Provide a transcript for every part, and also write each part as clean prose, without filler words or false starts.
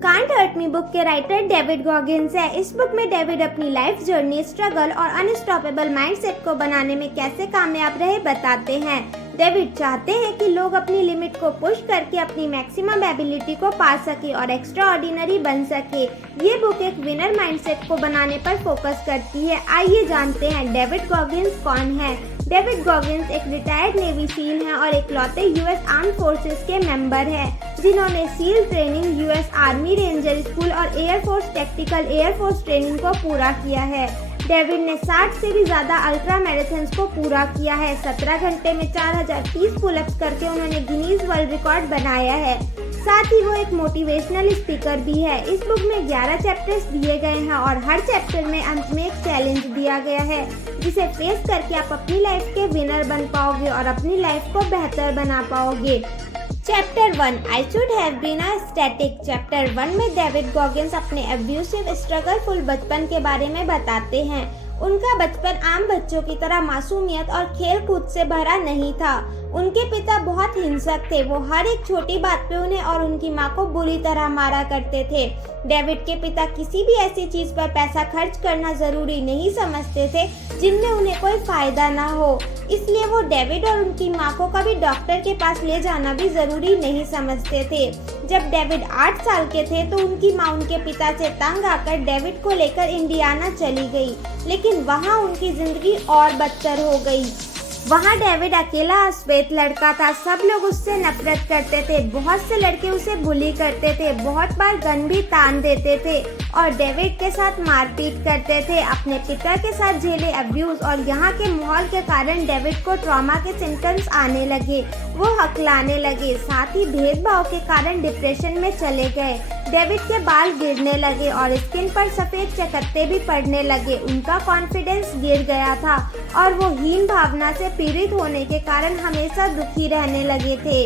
Can't hurt me book के writer David Goggins है। इस बुक में डेविड अपनी लाइफ जर्नी, स्ट्रगल और अनस्टॉपेबल माइंडसेट को बनाने में कैसे कामयाब रहे बताते हैं। डेविड चाहते हैं कि लोग अपनी लिमिट को पुश करके अपनी मैक्सिमम एबिलिटी को पा सके और एक्स्ट्रा ऑर्डिनरी बन सके। ये बुक एक विनर माइंडसेट को बनाने पर फोकस करती है। आइए जानते हैं डेविड गॉगिन्स कौन है। डेविड गॉगिन्स एक रिटायर्ड नेवी सील हैं और इकलौते यूएस आर्म फोर्सेस के मेंबर हैं जिन्होंने seal training, US army ranger school और एयरफोर्स टैक्टिकल एयरफोर्स ट्रेनिंग को पूरा किया है। डेविड ने 60 से भी ज्यादा अल्ट्रा मैराथन्स को पूरा किया है। 17 घंटे में 4030 पुलअप्स करके उन्होंने गिनीज वर्ल्ड रिकॉर्ड बनाया है। साथ ही वो एक मोटिवेशनल स्पीकर भी है। इस बुक में 11 चैप्टर्स दिए गए हैं और हर चैप्टर में अंत में एक चैलेंज दिया गया है जिसे फेस करके आप अपनी लाइफ के विनर बन पाओगे और अपनी लाइफ को बेहतर बना पाओगे। Chapter 1 I should have been a static. Chapter 1 में डेविड गॉगिन्स अपने अब्यूसिव स्ट्रगलफुल बचपन के बारे में बताते हैं। उनका बचपन आम बच्चों की तरह मासूमियत और खेल कूद से भरा नहीं था। उनके पिता बहुत हिंसक थे। वो हर एक छोटी बात पे उन्हें और उनकी माँ को बुरी तरह मारा करते थे। डेविड के पिता किसी भी ऐसी चीज पर पैसा खर्च करना जरूरी नहीं समझते थे जिनमें उन्हें कोई फायदा ना हो। इसलिए वो डेविड और उनकी माँ को कभी डॉक्टर के पास ले जाना भी जरूरी नहीं समझते थे। जब डेविड 8 साल के थे तो उनकी माँ उनके पिता से तंग आकर डेविड को लेकर इंडियाना चली गई, लेकिन वहाँ उनकी जिंदगी और बदतर हो गई। वहाँ डेविड अकेला अश्वेत लड़का था। सब लोग उससे नफरत करते थे। बहुत से लड़के उसे बुली करते थे, बहुत बार गन भी तान देते थे और डेविड के साथ मारपीट करते थे। अपने पिता के साथ झेले अब्यूज और यहाँ के माहौल के कारण डेविड को ट्रॉमा के सिम्टम्स आने लगे। वो हकलाने लगे। साथ ही भेदभाव के कारण डिप्रेशन में चले गए। डेविड के बाल गिरने लगे और स्किन पर सफेद चकत्ते भी पड़ने लगे। उनका कॉन्फिडेंस गिर गया था और वो हीन भावना से पीड़ित होने के कारण हमेशा दुखी रहने लगे थे।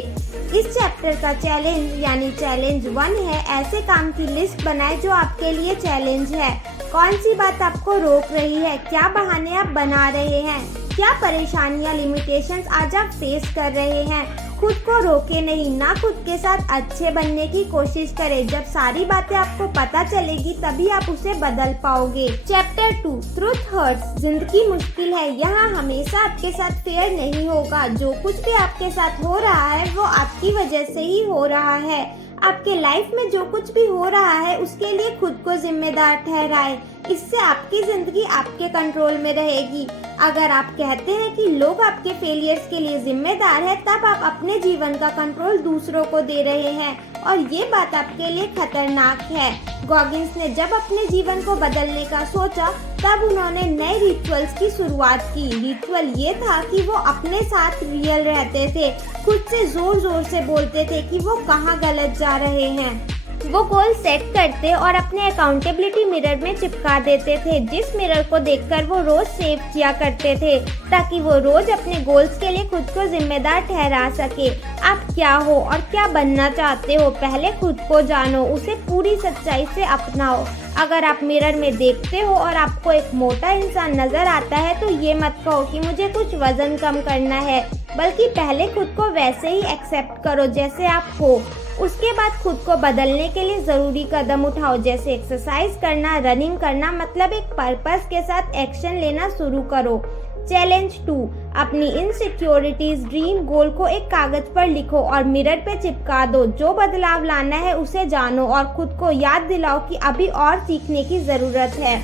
इस चैप्टर का चैलेंज यानी चैलेंज 1 है ऐसे काम की लिस्ट बनाएं जो आपके लिए चैलेंज है। कौन सी बात आपको रोक रही है, क्या बहाने आप बना रहे हैं, क्या परेशानियां, लिमिटेशंस आज आप फेस कर रहे हैं। खुद को रोके नहीं, ना खुद के साथ अच्छे बनने की कोशिश करें। जब सारी बातें आपको पता चलेगी तभी आप उसे बदल पाओगे। Chapter 2 truth hurts. जिंदगी मुश्किल है, यहाँ हमेशा आपके साथ फेयर नहीं होगा। जो कुछ भी आपके साथ हो रहा है वो आपकी वजह से ही हो रहा है। आपके लाइफ में जो कुछ भी हो रहा है उसके लिए खुद को जिम्मेदार ठहराएं। इससे आपकी जिंदगी आपके कंट्रोल में रहेगी। अगर आप कहते हैं कि लोग आपके फेलियर्स के लिए जिम्मेदार है, तब आप अपने जीवन का कंट्रोल दूसरों को दे रहे हैं और ये बात आपके लिए खतरनाक है। गॉगिन्स ने जब अपने जीवन को बदलने का सोचा तब उन्होंने नए रिचुअल्स की शुरुआत की। रिचुअल ये था कि वो अपने साथ रियल रहते थे, खुद से जोर जोर से बोलते थे कि वो कहाँ गलत जा रहे हैं। वो गोल सेट करते और अपने अकाउंटेबिलिटी मिरर में चिपका देते थे, जिस मिरर को देखकर वो रोज सेव किया करते थे ताकि वो रोज अपने गोल्स के लिए खुद को जिम्मेदार ठहरा सके। आप क्या हो और क्या बनना चाहते हो, पहले खुद को जानो, उसे पूरी सच्चाई से अपनाओ। अगर आप मिरर में देखते हो और आपको एक मोटा इंसान नजर आता है तो ये मत कहो कि मुझे कुछ वजन कम करना है, बल्कि पहले खुद को वैसे ही एक्सेप्ट करो जैसे आप हो। उसके बाद खुद को बदलने के लिए जरूरी कदम उठाओ, जैसे एक्सरसाइज करना, रनिंग करना, मतलब एक पर्पस के साथ एक्शन लेना शुरू करो। चैलेंज 2 अपनी इनसिक्योरिटीज, ड्रीम, गोल को एक कागज पर लिखो और मिरर पे चिपका दो। जो बदलाव लाना है उसे जानो और खुद को याद दिलाओ कि अभी और सीखने की जरूरत है।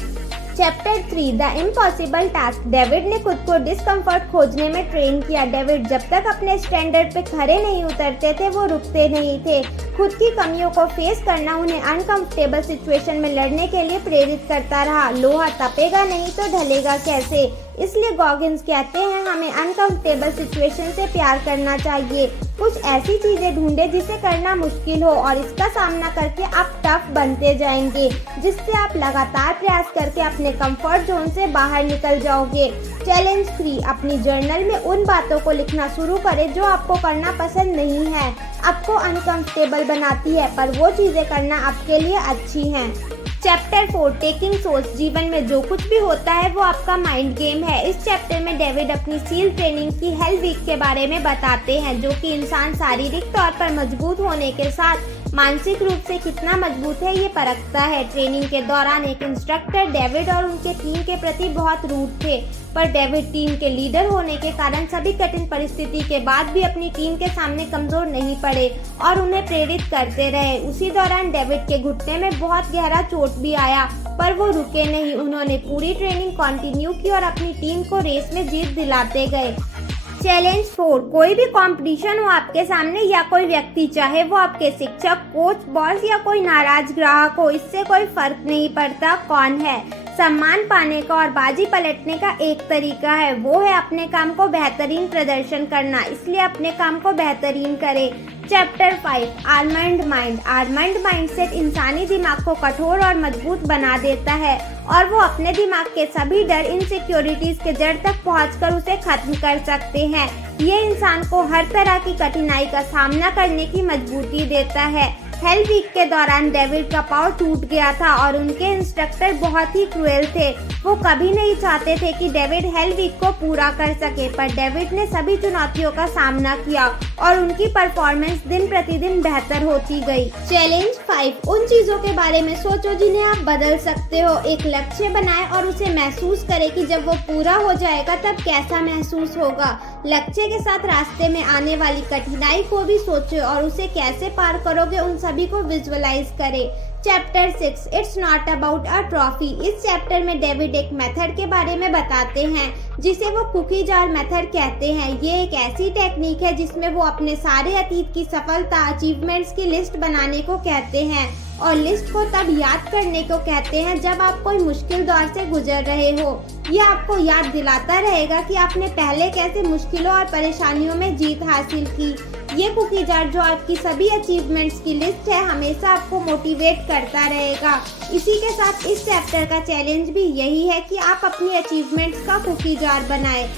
Chapter 3 the impossible task. David ने खुद को डिस्कम्फर्ट खोजने में ट्रेन किया। डेविड जब तक अपने स्टैंडर्ड पे खरे नहीं उतरते थे वो रुकते नहीं थे। खुद की कमियों को फेस करना उन्हें अनकंफर्टेबल सिचुएशन में लड़ने के लिए प्रेरित करता रहा। लोहा तपेगा नहीं तो ढलेगा कैसे। इसलिए गॉगिन्स कहते हैं हमें अनकंफर्टेबल सिचुएशन से प्यार करना चाहिए। कुछ ऐसी चीजें ढूंढे जिसे करना मुश्किल हो और इसका सामना करके आप टफ बनते जाएंगे, जिससे आप लगातार प्रयास करके अपने कंफर्ट जोन से बाहर निकल जाओगे। चैलेंज 3 अपनी जर्नल में उन बातों को लिखना शुरू करें जो आपको करना पसंद नहीं है, आपको अनकंफर्टेबल बनाती है, पर वो चीजें करना आपके लिए अच्छी हैं। Chapter 4 taking souls. जीवन में जो कुछ भी होता है वो आपका माइंड गेम है। इस चैप्टर में डेविड अपनी सील ट्रेनिंग की हेल वीक के बारे में बताते हैं, जो कि इंसान शारीरिक तौर पर मजबूत होने के साथ मानसिक रूप से कितना मजबूत है ये परखता है। ट्रेनिंग के दौरान एक इंस्ट्रक्टर डेविड और उनके टीम के प्रति बहुत रूड थे, पर डेविड टीम के लीडर होने के कारण सभी कठिन परिस्थिति के बाद भी अपनी टीम के सामने कमजोर नहीं पड़े और उन्हें प्रेरित करते रहे। उसी दौरान डेविड के घुटने में बहुत गहरा चोट भी आया, पर वो रुके नहीं। उन्होंने पूरी ट्रेनिंग कंटिन्यू की और अपनी टीम को रेस में जीत दिलाते गए। चैलेंज 4, कोई भी कंपटीशन हो आपके सामने या कोई व्यक्ति, चाहे वो आपके शिक्षक, कोच, बॉस या कोई नाराज ग्राहक हो, इससे कोई फर्क नहीं पड़ता कौन है। सम्मान पाने का और बाजी पलटने का एक तरीका है, वो है अपने काम को बेहतरीन प्रदर्शन करना। इसलिए अपने काम को बेहतरीन करें। Chapter 5, armoured mind. Armoured mindset इंसानी दिमाग को कठोर और मजबूत बना देता है और वो अपने दिमाग के सभी डर, इनसिक्योरिटीज के जड़ तक पहुंचकर उसे खत्म कर सकते हैं। ये इंसान को हर तरह की कठिनाई का सामना करने की मजबूती देता है। हेल वीक के दौरान डेविड का पाँव टूट गया था और उनके इंस्ट्रक्टर बहुत ही क्रूएल थे। वो कभी नहीं चाहते थे कि डेविड हेल वीक को पूरा कर सके, पर डेविड ने सभी चुनौतियों का सामना किया और उनकी परफॉर्मेंस दिन प्रतिदिन बेहतर होती गई। चैलेंज 5, उन चीजों के बारे में सोचो जिन्हें आप बदल सकते हो। एक लक्ष्य बनाएं और उसे महसूस करें कि जब वो पूरा हो जाएगा तब कैसा महसूस होगा। लक्ष्य के साथ रास्ते में आने वाली कठिनाई को भी सोचो और उसे कैसे पार करोगे उन सभी को विजुअलाइज करें। Chapter 6, it's not about a trophy. इस चैप्टर में डेविड एक मेथड के बारे में बताते हैं जिसे वो कुकी जार मेथड कहते हैं। ये एक ऐसी टेक्निक है जिसमें वो अपने सारे अतीत की सफलता, अचीवमेंट्स की लिस्ट बनाने को कहते हैं और लिस्ट को तब याद करने को कहते हैं जब आप कोई मुश्किल दौर से गुजर रहे हो। ये आपको याद दिलाता रहेगा कि आपने पहले कैसे मुश्किलों और परेशानियों में जीत हासिल की। ये कुकी जार जो आपकी सभी अचीवमेंट्स की लिस्ट है, हमेशा आपको मोटिवेट करता रहेगा। इसी के साथ इस चैप्टर का चैलेंज भी यही है कि आप अपनी अचीवमेंट्स का कुकी जार बनाएं।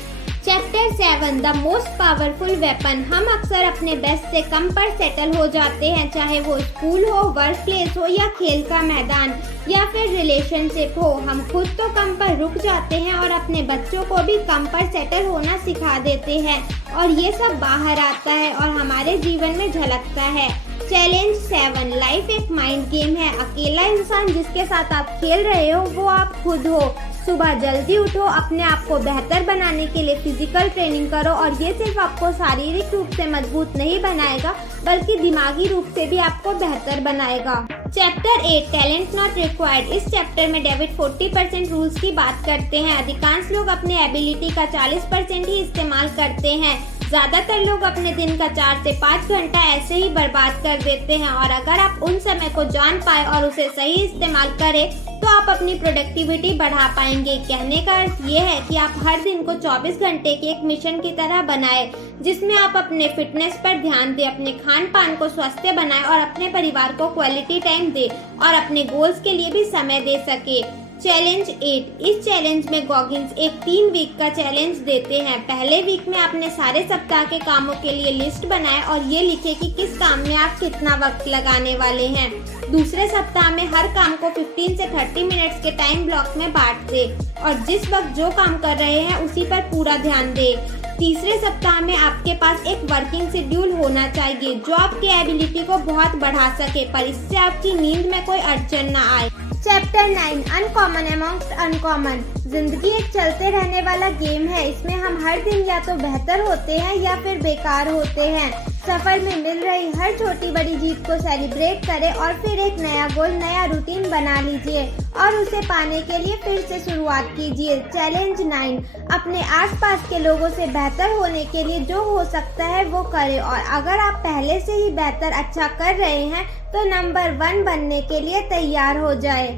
Chapter 7, the most powerful weapon. हम अक्सर अपने बेस्ट से कम पर सेटल हो जाते हैं, चाहे वो स्कूल हो, वर्क प्लेस हो या खेल का मैदान या फिर रिलेशनशिप हो। हम खुद तो कम पर रुक जाते हैं और अपने बच्चों को भी कम पर सेटल होना सिखा देते हैं और ये सब बाहर आता है और हमारे जीवन में झलकता है। चैलेंज 7, लाइफ एक माइंड गेम है। अकेला इंसान जिसके साथ आप खेल रहे हो वो आप खुद हो। सुबह जल्दी उठो, अपने आप को बेहतर बनाने के लिए फिजिकल ट्रेनिंग करो और ये सिर्फ आपको शारीरिक रूप से मजबूत नहीं बनाएगा बल्कि दिमागी रूप से भी आपको बेहतर बनाएगा। Chapter 8, talent not required. इस चैप्टर में डेविड 40% रूल्स की बात करते हैं। अधिकांश लोग अपने एबिलिटी का 40% ही इस्तेमाल करते हैं। ज्यादातर लोग अपने दिन का 4 से 5 घंटा ऐसे ही बर्बाद कर देते हैं और अगर आप उन समय को जान पाए और उसे सही इस्तेमाल करें तो आप अपनी प्रोडक्टिविटी बढ़ा पाएंगे। कहने का अर्थ ये है कि आप हर दिन को 24 घंटे के एक मिशन की तरह बनाएं, जिसमें आप अपने फिटनेस पर ध्यान दें, अपने खान पान को स्वस्थ बनाएं और अपने परिवार को क्वालिटी टाइम दें और अपने गोल्स के लिए भी समय दे सके। चैलेंज 8, इस चैलेंज में गॉगिन्स एक 3 वीक का चैलेंज देते हैं। पहले वीक में आपने सारे सप्ताह के कामों के लिए लिस्ट बनाए और ये लिखे कि किस काम में आप कितना वक्त लगाने वाले हैं। दूसरे सप्ताह में हर काम को 15 से 30 मिनट्स के टाइम ब्लॉक में बांट दे और जिस वक्त जो काम कर रहे हैं उसी पर पूरा ध्यान दे। तीसरे सप्ताह में आपके पास एक वर्किंग शेड्यूल होना चाहिए जो आपकी एबिलिटी को बहुत बढ़ा सके, पर इससे आपकी नींद में कोई अड़चन न आए। Chapter 9, uncommon amongst uncommon. जिंदगी एक चलते रहने वाला गेम है। इसमें हम हर दिन या तो बेहतर होते हैं या फिर बेकार होते हैं। सफर में मिल रही हर छोटी बड़ी जीत को सेलिब्रेट करें और फिर एक नया गोल, नया रूटीन बना लीजिए और उसे पाने के लिए फिर से शुरुआत कीजिए। चैलेंज 9, अपने आसपास के लोगों से बेहतर होने के लिए जो हो सकता है वो करें और अगर आप पहले से ही बेहतर अच्छा कर रहे हैं तो नंबर 1 बनने के लिए तैयार हो जाए।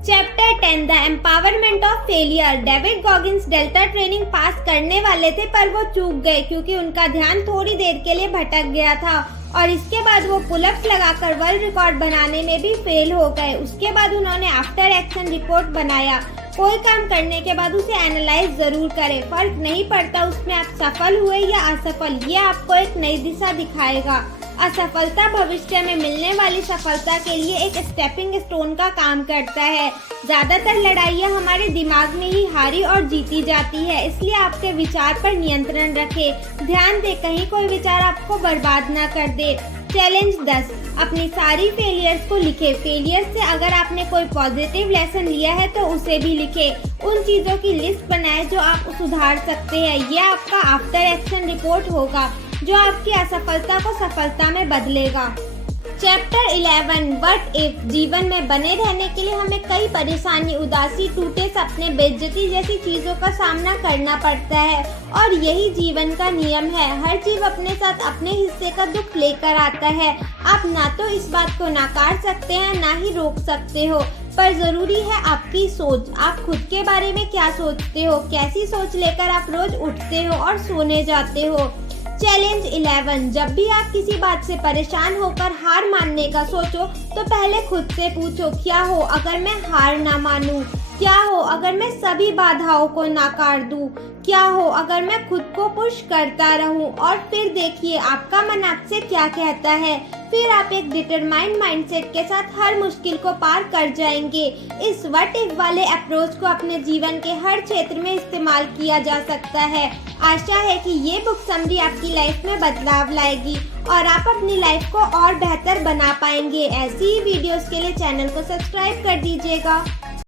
Chapter 10, the empowerment of failure. David Goggins delta training पास करने वाले थे पर वो चूक गए क्योंकि उनका ध्यान थोड़ी देर के लिए भटक गया था और इसके बाद वो पुलअप्स लगाकर वर्ल्ड रिकॉर्ड बनाने में भी फेल हो गए। उसके बाद उन्होंने आफ्टर एक्शन रिपोर्ट बनाया। कोई काम करने के बाद उसे एनालाइज जरूर करें, फर्क नहीं पड़ता उसमें आप सफल हुए या असफल, ये आपको एक नई दिशा दिखाएगा। असफलता भविष्य में मिलने वाली सफलता के लिए एक स्टेपिंग स्टोन का काम करता है। ज्यादातर लड़ाइयाँ हमारे दिमाग में ही हारी और जीती जाती है, इसलिए आपके विचार पर नियंत्रण रखें। ध्यान दें कहीं कोई विचार आपको बर्बाद ना कर दे। चैलेंज 10, अपनी सारी फेलियर्स को लिखे। फेलियर से अगर आपने कोई पॉजिटिव लेसन लिया है तो उसे भी लिखे। उन चीजों की लिस्ट बनाए जो आप सुधार सकते हैं। यह आपका आफ्टर एक्शन रिपोर्ट होगा जो आपकी असफलता को सफलता में बदलेगा। Chapter 11 what if. जीवन में बने रहने के लिए हमें कई परेशानी, उदासी, टूटे सपने, बेइज्जती जैसी चीजों का सामना करना पड़ता है और यही जीवन का नियम है। हर जीव अपने साथ अपने हिस्से का दुख लेकर आता है। आप ना तो इस बात को नकार सकते हैं ना ही रोक सकते हो, पर जरूरी है आपकी सोच। आप खुद के बारे में क्या सोचते हो, कैसी सोच लेकर आप रोज उठते हो और सोने जाते हो। चैलेंज 11 जब भी आप किसी बात से परेशान होकर हार मानने का सोचो तो पहले खुद से पूछो, क्या हो अगर मैं हार ना मानूं? क्या हो अगर मैं सभी बाधाओं को नकार दूं? क्या हो अगर मैं खुद को पुश करता रहूं? और फिर देखिए आपका मन आपसे क्या कहता है। फिर आप एक डिटरमाइंड माइंडसेट के साथ हर मुश्किल को पार कर जाएंगे। इस व्हाट इफ वाले अप्रोच को अपने जीवन के हर क्षेत्र में इस्तेमाल किया जा सकता है। आशा है कि ये बुक समरी आपकी लाइफ में बदलाव लाएगी और आप अपनी लाइफ को और बेहतर बना पाएंगे। ऐसी ही वीडियोस के लिए चैनल को सब्सक्राइब कर दीजिएगा।